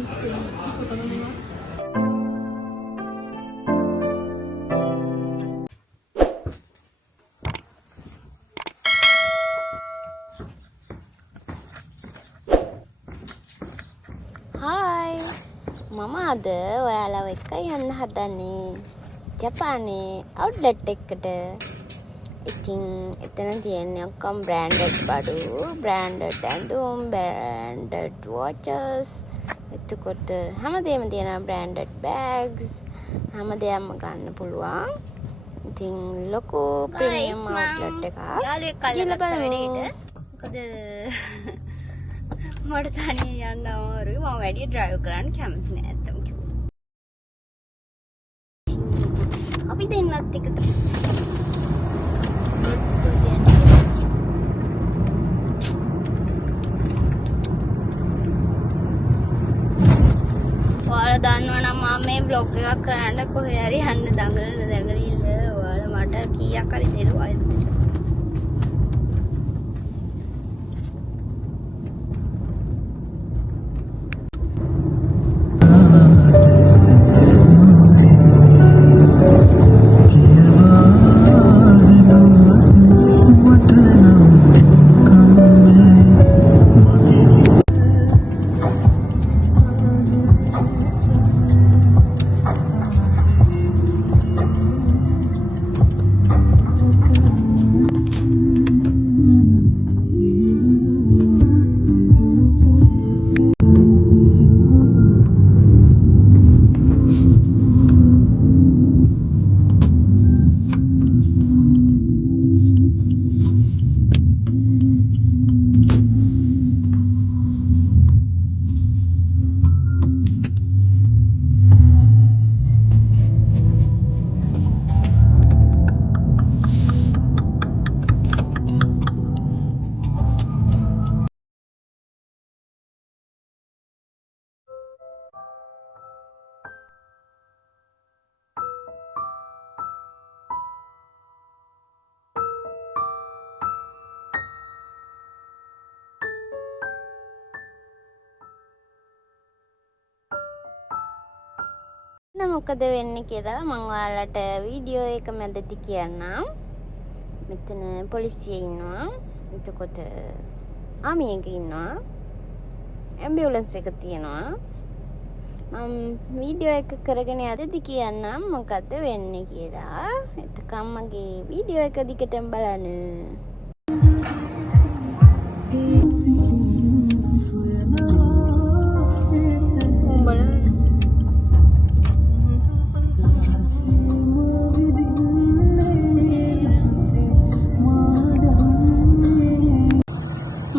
Hai, Mama ada ඔයාලව එක්ක යන්න හදන්නේ ජපානයේ අවුට්ලට් එකකට. ඉතින් එතන තියෙන්නේ ඔක්කොම බ්‍රෑන්ඩඩ් බඩු, බ්‍රෑන්ඩඩ් ඇඳුම්, බ්‍රෑන්ඩඩ් වොචස්. එතකොට හැමදේම තියෙනවා, බ්‍රෑන්ඩඩ් බෑග්ස්, හැමදේම ගන්න පුළුවන්. ඉතින් ලොකු ප්‍රීමියම් අවුට්ලට් එකක්. ගිහලා බලමු. මොකද මට තනිය යන්න අමාරුයි. මම වැඩි ඩ්‍රයිව් කරන්න කැමති නෑ ඇත්තම කිව්වොත්. අපි දෙන්නත් එක්ක ඔයාලා දන්නවනම් මම මේ බ්ලොග් එකක් කරන්න කොහේ හරි යන්න දඟලන ඔයාලා මට කීයක් හරි දෙනවා ඇත්තට. මොකද වෙන්නේ කියලා මම ඔයාලට වීඩියෝ එක මැදදී කියන්නම්. මෙතන පොලිසිය ඉන්නවා. එතකොට ආමි එක ඉන්නවා. ඇම්බියුලන්ස් එක තියෙනවා. මම වීඩියෝ එක කරගෙන යද්දී කියන්නම් මොකද වෙන්නේ කියලා. එතකම් මගේ වීඩියෝ එක දිගටම බලන්න.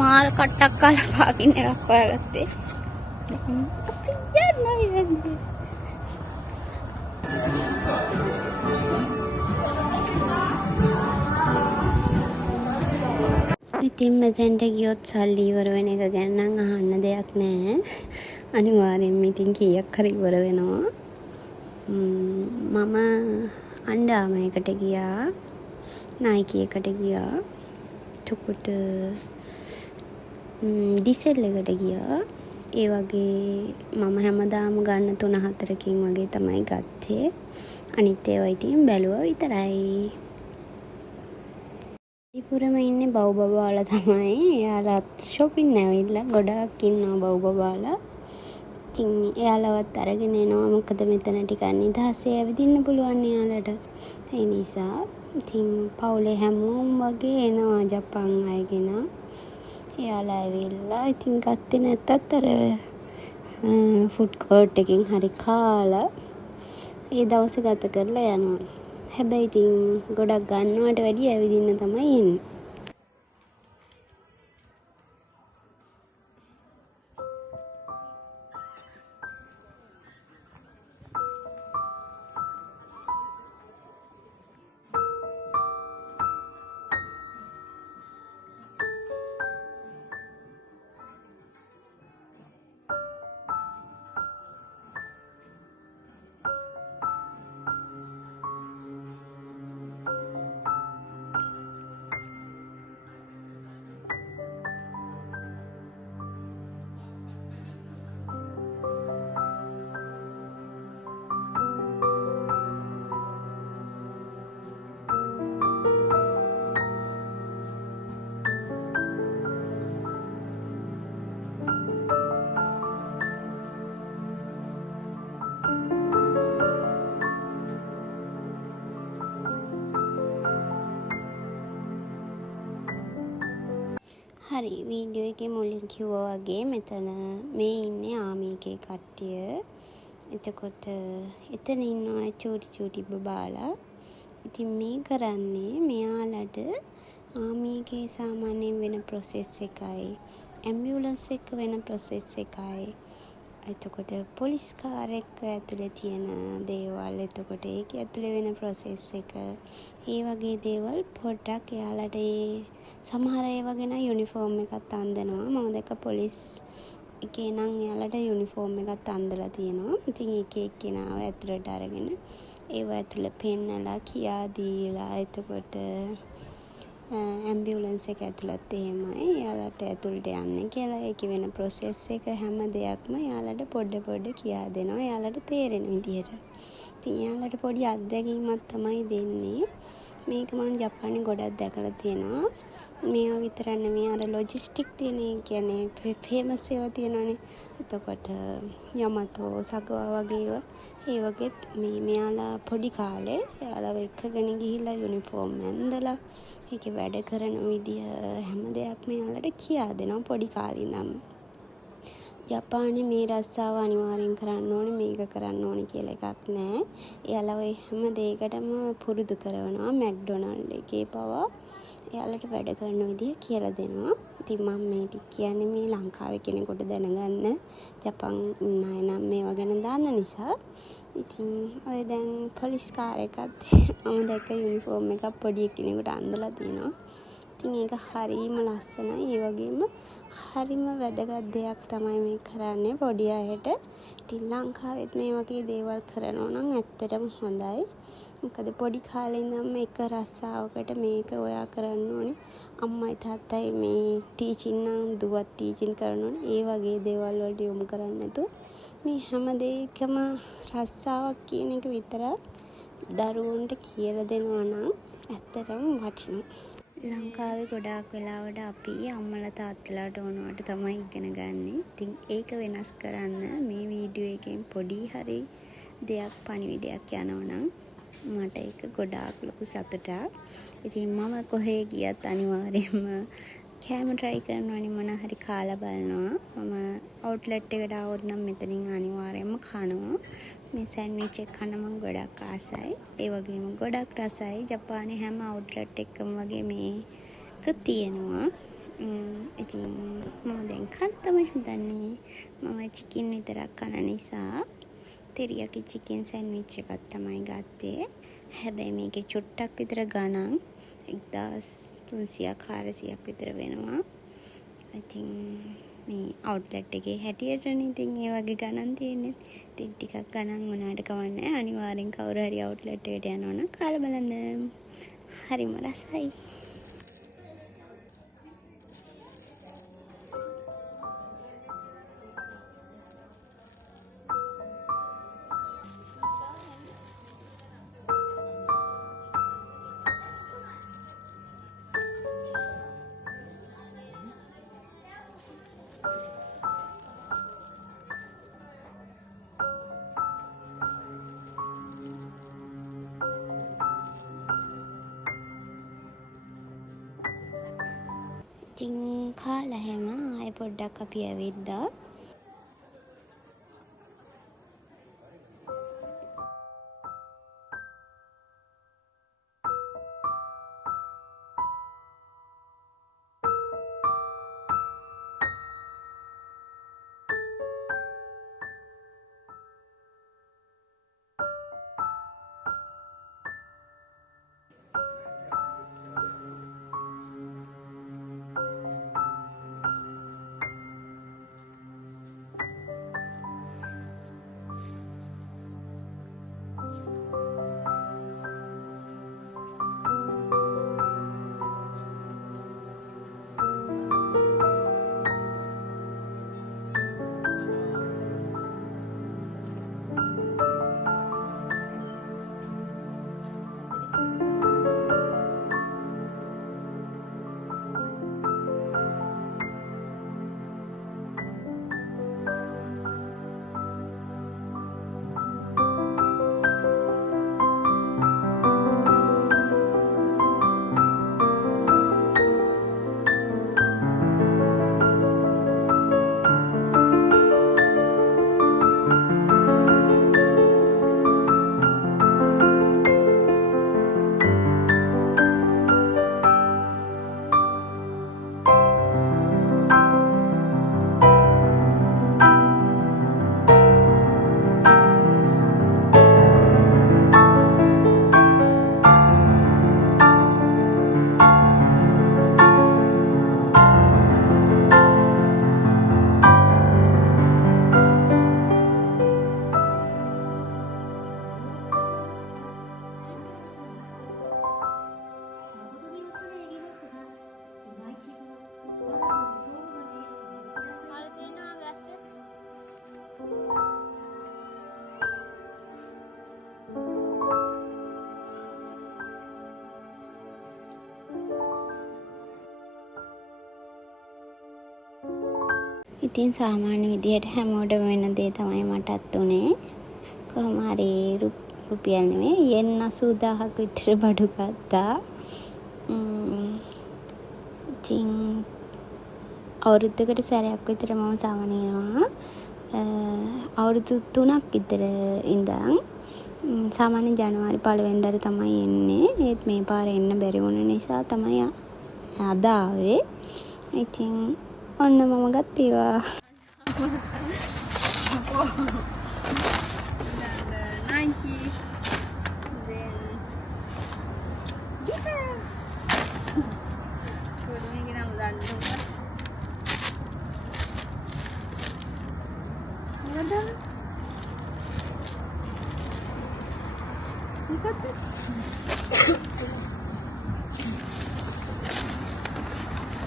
මාර කට්ටක් කාලා පාකින් එකක් හොයාගත්තේ. ඉතින් මෙතෙන්ට ගියොත් සල්ලි ඉවර වෙන එක ගැන නම් අහන්න දෙයක් නැහැ. අනිවාර්යෙන්ම ඉතින් කීයක් හරි ඉවර වෙනවා. මම අන්ඩාම එකට ගියා. නයිකි එකට ගියා. එතකොට ඩිසෙල් එකට ගියා. ඒ වගේ මම හැමදාම ගන්න 3-4කින් වගේ තමයි ගත්තේ. අනිත් ඒවා ඉතින් බැලුවා විතරයි. ඊපුරම ඉන්නේ බව් බබාලා තමයි. එයාලත් shopping ඇවිල්ලා ගොඩාක් ඉන්නවා බව් බබාලා. ඉතින් එයාලවත් අරගෙන එනවා. මොකද මෙතන ටිකක් නිදහසේ ඇවිදින්න පුළුවන් එයාලට. ඒ නිසා ඉතින් පවුලේ හැමෝම වගේ එනවා ජපාන් අයගෙන. එයාලා ඇවිල්ලා ඉතින් ගත්තේ නැත්තත් අර ෆුඩ් කෝට් එකකින් හරි කාලා ඒ දවස ගත කරලා යනවා. හැබැයි ඉතින් ගොඩක් ගන්නවට වැඩිය ඇවිදින්න තමයි එන්නේ. හරි වීඩියෝ එකේ මුලින් කිව්වා වගේ මෙතන මේ ඉන්නේ ආමි එකේ කට්ටිය. එතකොට එතන ඉන්නවා චූටි බබාලා. ඉතින් මේ කරන්නේ මෙයාලට ආමි එකේ සාමාන්‍යයෙන් වෙන ප්‍රොසෙස් එකයි ඇම්බියුලන්ස් එක වෙන ප්‍රොසෙස් එකයි. එතකොට පොලිස් කාර් එක ඇතුලේ තියෙන දේවල්, එතකොට ඒක ඇතුලේ වෙන ප්‍රොසෙස් එක, ඒ වගේ දේවල් පොඩ්ඩක් එයාලට සමහර ඒවා ගැන යුනිෆෝම් එකත් අඳිනවා. මම දැක්ක පොලිස් එකේ නම් එයාලට යුනිෆෝම් එකත් අඳලා තියෙනවා. ඉතින් එක එක්කෙනාව ඇතුලට අරගෙන ඒව ඇතුලේ පෙන්නලා කියා දීලා, එතකොට ඇම්බියුලන්ස් එක ඇතුළත් එහෙමයි එයාලට ඇතුළට යන්න කියලා. ඒක වෙන ප්‍රොසෙස් එක හැම දෙයක්ම එයාලට පොඩ කියා දෙනවා එයාලට තේරෙන විදිහට. ඉතින් එයාලට පොඩි අත්දැකීමක් තමයි දෙන්නේ. මේක මම ජපානයේ ගොඩක් දැකලා තියෙනවා. මේවා විතරක් නෙමෙයි අර ලොජිස්ටික් තියෙන, කියන්නේ ෆේමස් ඒවා තියෙනවානේ. එතකොට යමතෝ සගවා වගේ ඒවා, ඒ වගේ මෙයාලා පොඩි කාලේ එයාලව එක්කගෙන ගිහිල්ලා යුනිෆෝම් ඇඳලා ඒකේ වැඩ කරන විදිය හැම දෙයක්ම එයාලට කියා දෙනවා පොඩි කාලේ ඉඳන්ම. ජපානයේ මේ රස්සාව අනිවාර්යෙන් කරන්න ඕනේ, මේක කරන්න ඕනේ කියලා එකක් නැහැ. එයාලා ඔය හැම දෙයකටම පුරුදු කරනවා. මැක්ඩොනල්ඩ් එකේ පවා එයාලට වැඩ කරන විදිය කියලා දෙනවා. ඉතින් මම මේ ටික කියන්නේ මේ ලංකාවේ කෙනෙකුට දැනගන්න, ජපාන් ඉන්න අය නම් මේවා ගැන දන්න නිසා. ඉතින් ඔය දැන් පොලිස් කාර් එකත් මම දැක්ක යුනිෆෝම් එකක් පොඩි කෙනෙකුට අඳලා තිනවා. ඉතින් ඒක හරීම ලස්සනයි. ඒ වගේම හරිම වැදගත් දෙයක් තමයි මේ කරන්නේ පොඩි අයට. ඉතින් ලංකාවෙත් මේ වගේ දේවල් කරනවා නම් ඇත්තටම හොඳයි. මොකද පොඩි කාලේ ඉඳන්ම එක රස්සාවකට මේක ඔයා කරන්න ඕනේ, අම්මයි තාත්තයි මේ ටීචින් නම් දුවත් ටීචින් කරන්න ඕනේ, ඒ වගේ දේවල් වලට යොමු කරන්නේ නැතුව මේ හැම දෙයකම රස්සාවක් කියන එක විතරක් දරුවන්ට කියලා දෙනවා නම් ඇත්තටම වටිනවා. ලංකාවේ ගොඩාක් වෙලාවට අපි අම්මලා තාත්තලාට ඕනවට තමයි ඉගෙන ගන්නේ. ඉතින් ඒක වෙනස් කරන්න මේ වීඩියෝ එකෙන් පොඩි හරි දෙයක් පණිවිඩයක් යනවා නම් මට ඒක ගොඩාක් ලොකු සතුටක්. ඉතින් මම කොහේ ගියත් අනිවාර්යයෙන්ම කෑම try කරනවනේ, මොන හරි කාලා බලනවා. මම අවුට්ලට් එකට ආවොත් නම් මෙතනින් අනිවාර්යයෙන්ම කනවා. මේ සෑන්ඩ්විච් එක කන්න මම ගොඩක් ආසයි. ඒ වගේම ගොඩක් රසයි. ජපානයේ හැම අවුට්ලට් එකකම වගේ මේක තියෙනවා. ඉතින් මම දැන් කන්න තමයි හදන්නේ. මම චිකන් විතරක් කන නිසා තෙරියකි චිකන් සෑන්ඩ්විච් එකක් තමයි ගත්තේ. හැබැයි මේකේ චුට්ටක් විතර ගණන් 1300ක් 400ක් විතර වෙනවා. ඉතින් මේ අවුට්ලට් එකේ හැටියටනේ ඉතින් ඒ වගේ ගණන් තියෙන්නේ. ඉතින් ටිකක් ගණන් වුණාට කවන්නේ. අනිවාර්යෙන් කවුරු හරි අවුට්ලට් එකට යනවනම් කාලා බලන්න. හරිම රසයි. ඉතින් කාලා හැම ආයෙ පොඩ්ඩක් අපි ඇවිද්දා. ඉතින් සාමාන්‍ය විදියට හැමෝටම වෙන දේ තමයි මටත් උනේ. කොහොම හරි රුපියල් නෙමෙයි යෙන් 80000ක් විතර බඩු ගත්තා. ඉතින් අවුරුද්දකට සැරයක් විතර මම සමන යනවා. අවුරුදු 3ක් විතර ඉඳන් සාමාන්‍ය ජනවාරි 1 වෙනිදාට තමයි එන්නේ. ඒත් මේ පාර එන්න බැරි වුණ නිසා තමයි අද ආවේ. ඉතින් ඔන්න මම ගත්තේවා. Nike. Then this මේක නම් දාන්න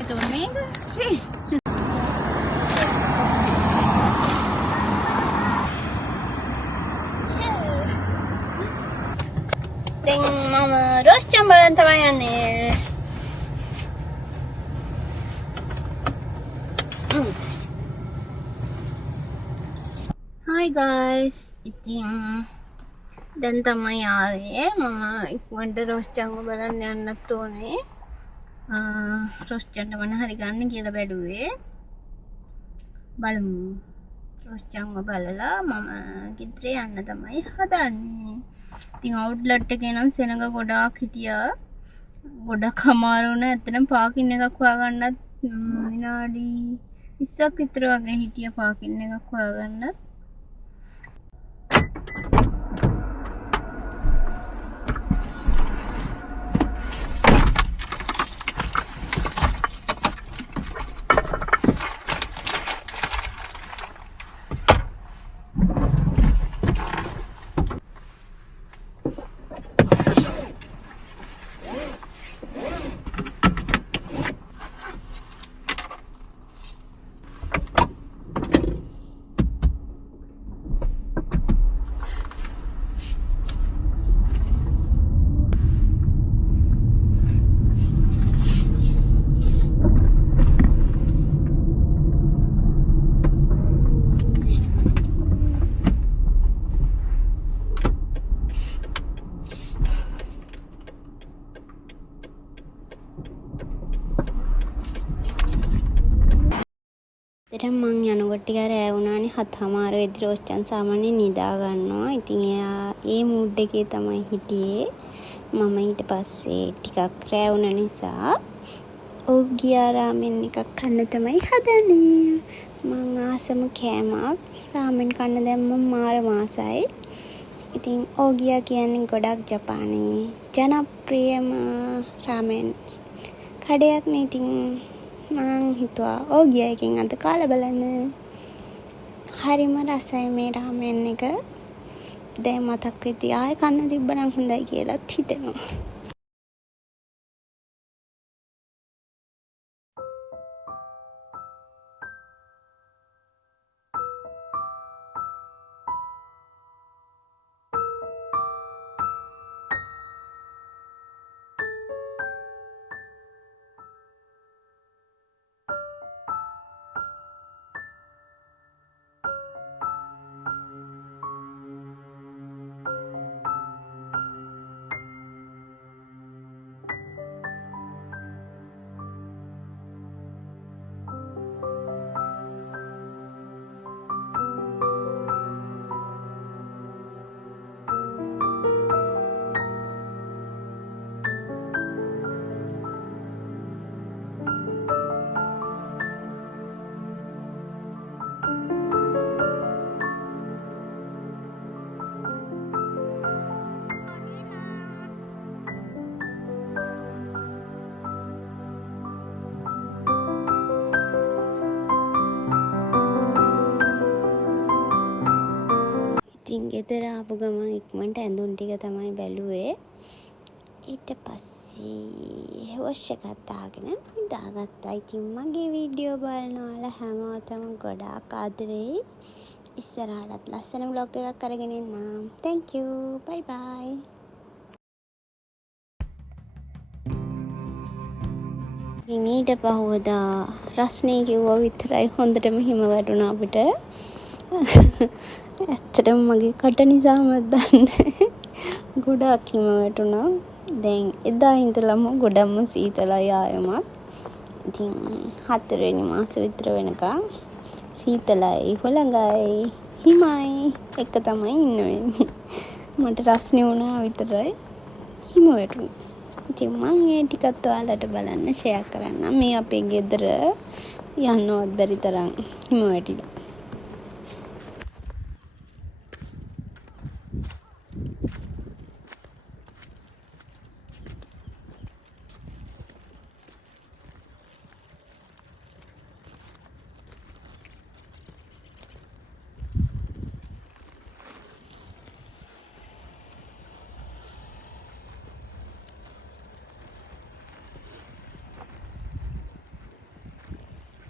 itu මේක ශ්‍රී දැන් මම රොස්ටම් බලන්න තමයි යන්නේ. Hi guys. ඉතින් දැන් තමයි ආවේ. මම ඉක්මනට රොස්ටම් බලන්න යන්නත් ඕනේ. රොස්ටම් මොන හරි ගන්න කියලා බැලුවේ. බලමු. රොස්ටම් බලලා මම ගෙදර යන්න තමයි හදන්නේ. ඉතින් අවුට්ලට් එකේ නම් සෙනඟ ගොඩාක් හිටියා. ගොඩක් අමාරු වුණා. ඇත්තටම පාකින් එකක් හොයාගන්නත් විනාඩි 20ක් විතර වගේ හිටියා පාකින් එකක් හොයාගන්නත්. දැන් මං යනකොට ටික රෑ වුණානේ 7:00 වෙද්දි රොස්ටම් සාමාන්‍යයෙන් නිදා ගන්නවා. ඉතින් එයා ඒ මූඩ් එකේ තමයි හිටියේ. මම ඊට පස්සේ ටිකක් රෑ වුණ නිසා ඕගියා රාමෙන් එකක් කන්න තමයි හදන්නේ. මං ආසම කෑමක් රාමෙන් කන්න දැන් මම මාර මාසයි. ඉතින් ඕගියා කියන්නේ ගොඩක් ජපානයේ ජනප්‍රියම රාමෙන් කඩයක් නේ. ඉතින් මං හිතුවා ඕගියා එකෙන් අද කාලා බලන්න. හරිම රසයි මේ රාමෙන් එක. දැන් මතක් වෙති ආයෙ කන්න තිබ්බනම් හොඳයි කියලාත් හිතෙනවා. ඉතින් ගෙදර ආපු ගමන් ඉක්මනට ඇඳුම් ටික තමයි බැලුවේ. ඊට පස්සේ වොෂ් එකක් දාගෙන නිදාගත්තා. ඉතින් මගේ වීඩියෝ බලන ඔයාලා හැමෝටම ගොඩාක් ආදරෙයි. ඉස්සරහටත් ලස්සන vlog එකක් අරගෙන එන්නම්. Thank you. Bye bye. ඉතින් ඊට පහුවදා රස්නේ කිව්වා විතරයි හොඳටම හිම වැටුණා අපිට. ඇත්තටම මගේ කට නිසාමත් දන්නේ ගොඩාක් හිම වැටුණා. දැන් එදා ඉඳලම ගොඩක්ම සීතලයි ආයෙමත්. ඉතින් 4 වෙනි මාස විතර වෙනකන් සීතලයි හොළඟයි හිමයි එක තමයි ඉන්න වෙන්නේ. මට රස්නේ වුණා විතරයි හිම වැටුණේ. ඉතින් මම ඒ ටිකත් ඔයාලට බලන්න ෂෙයා කරන්නම්. මේ අපේ ගෙදර යන්නවත් බැරි තරම් හිම වැටිලා.